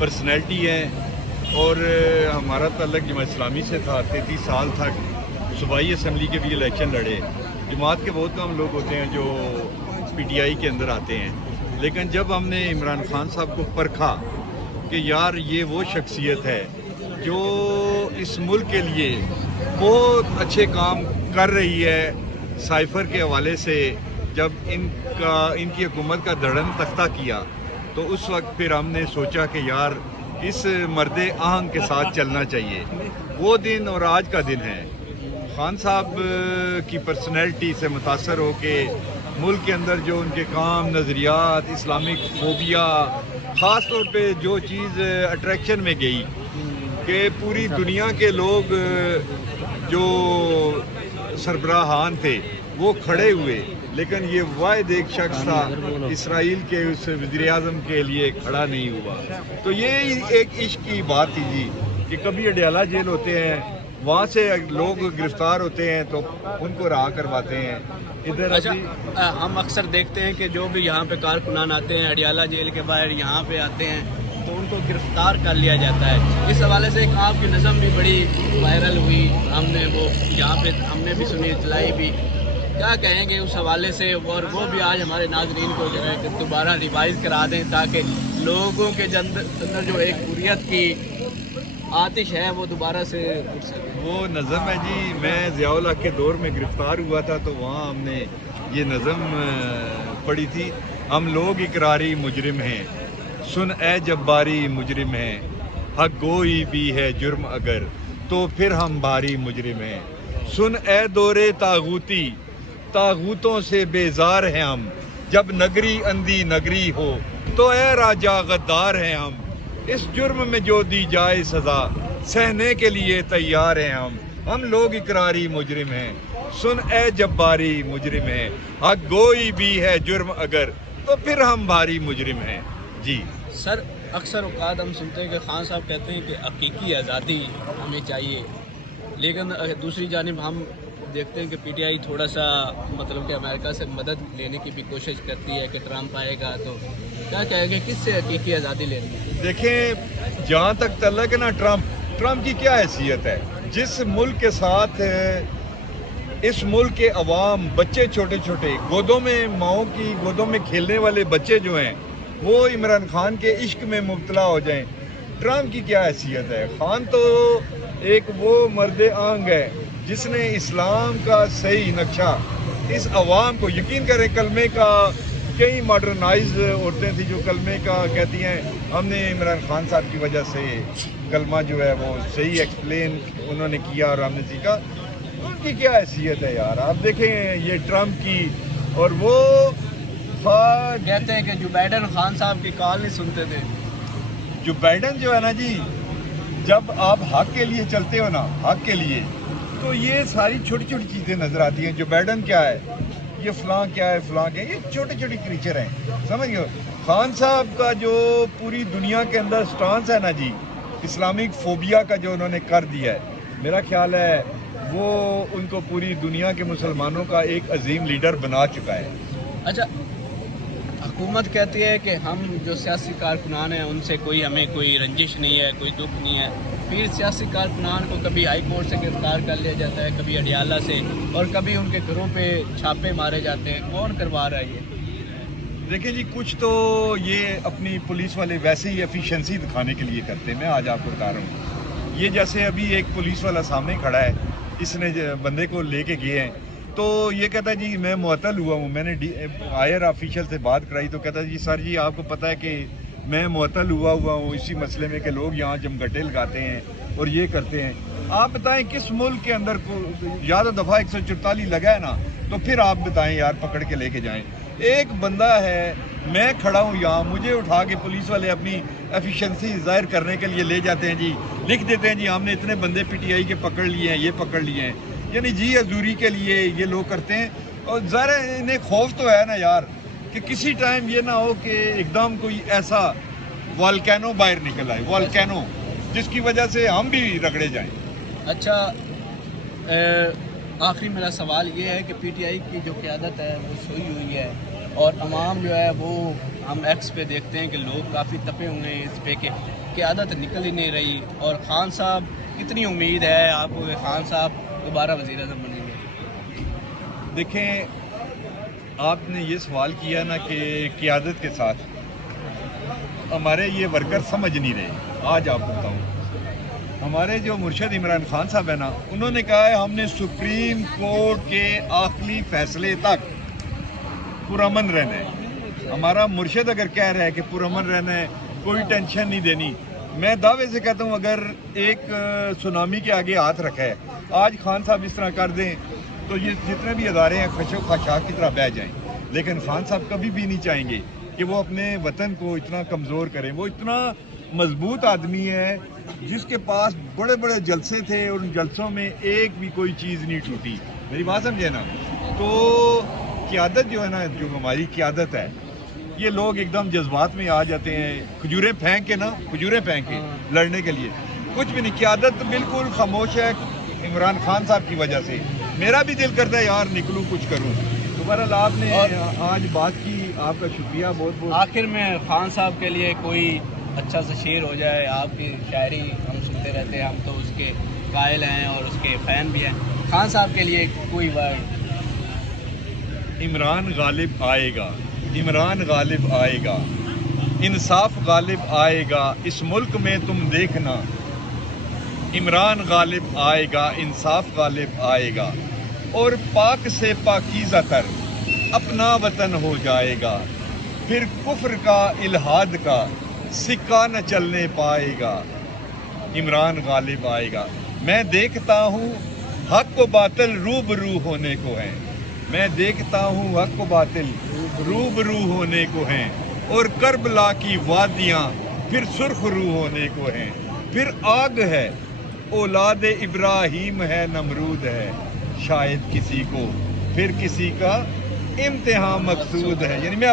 Personality है और हमारा ताल्लुक जमात इस्लामी से था। 33 साल तक सूबाई असम्बली के भी इलेक्शन लड़े। जमात के बहुत कम लोग होते हैं जो PTI के अंदर आते हैं, लेकिन जब हमने इमरान खान साहब को परखा कि यार ये वो शख्सियत है जो इस मुल्क के लिए बहुत अच्छे काम कर रही है, साइफर के हवाले से जब इनकी हुकूमत का धड़न तख्ता किया तो उस वक्त फिर हमने सोचा कि यार इस मर्दे आहंग के साथ चलना चाहिए। वो दिन और आज का दिन है। खान साहब की पर्सनैलिटी से मुतासर हो के मुल्क के अंदर जो उनके काम, नज़रियात, इस्लामिक फोबिया, ख़ास तौर पे जो चीज़ अट्रैक्शन में गई कि पूरी दुनिया के लोग जो सरबराहान थे वो खड़े हुए, लेकिन ये वाहिद एक शख्स था इसराइल के उस वज़ीर-ए-आज़म के लिए खड़ा नहीं हुआ। तो ये एक इश्क की बात थी जी कि कभी अडयाला जेल होते हैं, वहाँ से लोग गिरफ्तार होते हैं तो उनको रहा करवाते हैं। इधर अच्छा, हम अक्सर देखते हैं कि जो भी यहाँ पे कारकुनान आते हैं अडयाला जेल के बाहर यहाँ पे आते हैं तो उनको गिरफ्तार कर लिया जाता है। इस हवाले से एक आपकी नज़म भी बड़ी वायरल हुई, हमने वो यहाँ पे हमने भी सुनी, चलाई भी। क्या कहेंगे उस हवाले से, और वो भी आज हमारे नाज़रीन को जो है कि दोबारा रिवाइज़ करा दें ताकि लोगों के अंदर जो एक हुर्रियत की आतिश है वो दोबारा से उठ सके। वो नज़म है जी, मैं ज़ियाउल हक के दौर में गिरफ़्तार हुआ था तो वहाँ हमने ये नज़म पढ़ी थी। हम लोग इकरारी मुजरिम हैं, सुन ए जब्बारी मुजरिम हैं, हक गोई भी है जुर्म अगर तो फिर हम भारी मुजरिम हैं। सुन ए दौरे तागूती, तागूतों से बेजार हैं हम, जब नगरी अंधी नगरी हो तो ए राजा गद्दार हैं हम। इस जुर्म में जो दी जाए सजा सहने के लिए तैयार हैं हम लोग इकरारी मुजरिम हैं, सुन ए जब्बारी मुजरिम हैं, हक गोई भी है जुर्म अगर तो फिर हम भारी मुजरिम हैं। जी सर, अक्सर औकात हम सुनते हैं कि खान साहब कहते हैं कि हकीकी आज़ादी हमें चाहिए, लेकिन दूसरी जानिब हम देखते हैं कि PTI थोड़ा सा मतलब कि अमेरिका से मदद लेने की भी कोशिश करती है कि ट्रंप आएगा तो क्या कहेंगे, किससे हकीकी आज़ादी लेनी है? देखें, जहाँ तक तल्लक है ना ट्रंप की क्या हैसियत है। जिस मुल्क के साथ इस मुल्क के अवाम, बच्चे छोटे छोटे गोदों में, माओं की गोदों में खेलने वाले बच्चे जो हैं वो इमरान खान के इश्क में मुब्तला हो जाएं, ट्रंप की क्या हैसियत है। खान तो एक वो मर्द आंग है जिसने इस्लाम का सही नक्शा इस अवाम को, यकीन करें कलमे का, कई मॉडर्नाइज औरतें थी जो कलमे का कहती हैं, हमने इमरान खान साहब की वजह से कलमा जो है वो सही एक्सप्लेन उन्होंने किया और हमने सीखा। उनकी क्या हैसियत है यार। आप देखें ये ट्रंप की, और वो कहते हैं कि जो बाइडन खान साहब की कॉल नहीं सुनते थे। जो बाइडन जो है ना जी, जब आप हक के लिए चलते हो ना, हक के लिए, तो ये सारी छोटी छोटी चीज़ें नज़र आती हैं। जो बाइडन क्या है, ये फ़लाँ क्या है, फ़लाँ क्या है, ये छोटे छोटे क्रीचर हैं, समझ गए। खान साहब का जो पूरी दुनिया के अंदर स्टांस है ना जी, इस्लामिक फोबिया का जो उन्होंने कर दिया है, मेरा ख्याल है वो उनको पूरी दुनिया के मुसलमानों का एक अजीम लीडर बना चुका है। अच्छा, हुकूमत कहती है कि हम जो सियासी कारकुनान हैं उनसे हमें कोई रंजिश नहीं है, कोई दुख नहीं है, फिर सियासी कारकुनान को कभी हाई कोर्ट से गिरफ्तार कर लिया जाता है, कभी अडयाला से, और कभी उनके घरों पे छापे मारे जाते हैं। कौन करवा रहा है ये? देखिए जी, कुछ तो ये अपनी पुलिस वाले वैसे ही एफिशिएंसी दिखाने के लिए करते हैं। मैं आज आपको बता रहा हूँ, ये जैसे अभी एक पुलिस वाला सामने खड़ा है, इसने बंदे को लेके गए हैं तो ये कहता है जी मैं मुअत्तल हुआ हूँ। मैंने हायर ऑफिशियल से बात कराई तो कहता है जी सर जी आपको पता है कि मैं मुअत्तल हुआ हूँ इसी मसले में कि लोग यहाँ जमघटे लगाते हैं और ये करते हैं। आप बताएं किस मुल्क के अंदर को या तो दफ़ा 144 लगा है ना, तो फिर आप बताएं यार, पकड़ के लेके जाएं। एक बंदा है, मैं खड़ा हूँ यहाँ, मुझे उठा के पुलिस वाले अपनी एफिशिएंसी ज़ाहिर करने के लिए ले जाते हैं जी, लिख देते हैं जी हमने इतने बंदे PTI के पकड़ लिए हैं, ये पकड़ लिए हैं, यानी जी हजूरी के लिए ये लोग करते हैं। और ज़रा इन्हें खौफ तो है ना यार कि किसी टाइम ये ना हो कि एकदम कोई ऐसा वॉल्केनो बाहर निकल आए, वॉल्केनो जिसकी वजह से हम भी रगड़े जाएं। अच्छा, आखिरी मेरा सवाल ये है कि PTI की जो क़यादत है वो सोई हुई है और अवाम जो है वो ہم ایکس پہ دیکھتے ہیں کہ لوگ کافی تپے ہوئے ہیں اس پہ کہ قیادت نکل ہی نہیں رہی، اور خان صاحب کتنی امید ہے آپ کو کہ خان صاحب دوبارہ وزیر اعظم بنیں گے؟ دیکھیں، آپ نے یہ سوال کیا نا کہ قیادت کے ساتھ ہمارے یہ ورکر سمجھ نہیں رہے۔ آج آپ کو بتاؤں، ہمارے جو مرشد عمران خان صاحب ہیں نا، انہوں نے کہا ہے ہم نے سپریم کورٹ کے آخری فیصلے تک پرامن رہنا ہے۔ ہمارا مرشد اگر کہہ رہا ہے کہ پرامن رہنا ہے، کوئی ٹینشن نہیں دینی، میں دعوے سے کہتا ہوں اگر ایک سونامی کے آگے ہاتھ رکھا ہے، آج خان صاحب اس طرح کر دیں تو یہ جتنے بھی ادارے ہیں خش و خاشاک کی طرح بہہ جائیں۔ لیکن خان صاحب کبھی بھی نہیں چاہیں گے کہ وہ اپنے وطن کو اتنا کمزور کریں۔ وہ اتنا مضبوط آدمی ہے جس کے پاس بڑے بڑے جلسے تھے اور ان جلسوں میں ایک بھی کوئی چیز نہیں ٹوٹی۔ میری بات سمجھے نا؟ تو قیادت جو ہے نا، جو ہماری قیادت ہے، یہ لوگ ایک دم جذبات میں آ جاتے ہیں، کھجوریں پھینک کے لڑنے کے لیے۔ کچھ بھی نہیں، قیادت بالکل خاموش ہے عمران خان صاحب کی وجہ سے۔ میرا بھی دل کرتا ہے یار نکلوں کچھ کروں۔ دوبارہ آپ نے آج بات کی، آپ کا شکریہ بہت بہت۔ آخر میں خان صاحب کے لیے کوئی اچھا سا شعر ہو جائے، آپ کی شاعری ہم سنتے رہتے ہیں، ہم تو اس کے قائل ہیں اور اس کے فین بھی ہیں، خان صاحب کے لیے کوئی ورڈ؟ عمران غالب آئے گا، عمران غالب آئے گا، انصاف غالب آئے گا اس ملک میں تم دیکھنا، عمران غالب آئے گا، انصاف غالب آئے گا، اور پاک سے پاکیزہ تر اپنا وطن ہو جائے گا، پھر کفر کا الہاد کا سکہ نہ چلنے پائے گا، عمران غالب آئے گا۔ میں دیکھتا ہوں حق و باطل روبرو ہونے کو ہیں، میں دیکھتا ہوں حق و باطل روبرو ہونے کو ہیں، اور کربلا کی وادیاں پھر سرخ رو ہونے کو ہیں، پھر آگ ہے اولاد ابراہیم ہے نمرود ہے، شاید کسی کو پھر کسی کا امتحان مقصود ہے۔ یعنی میں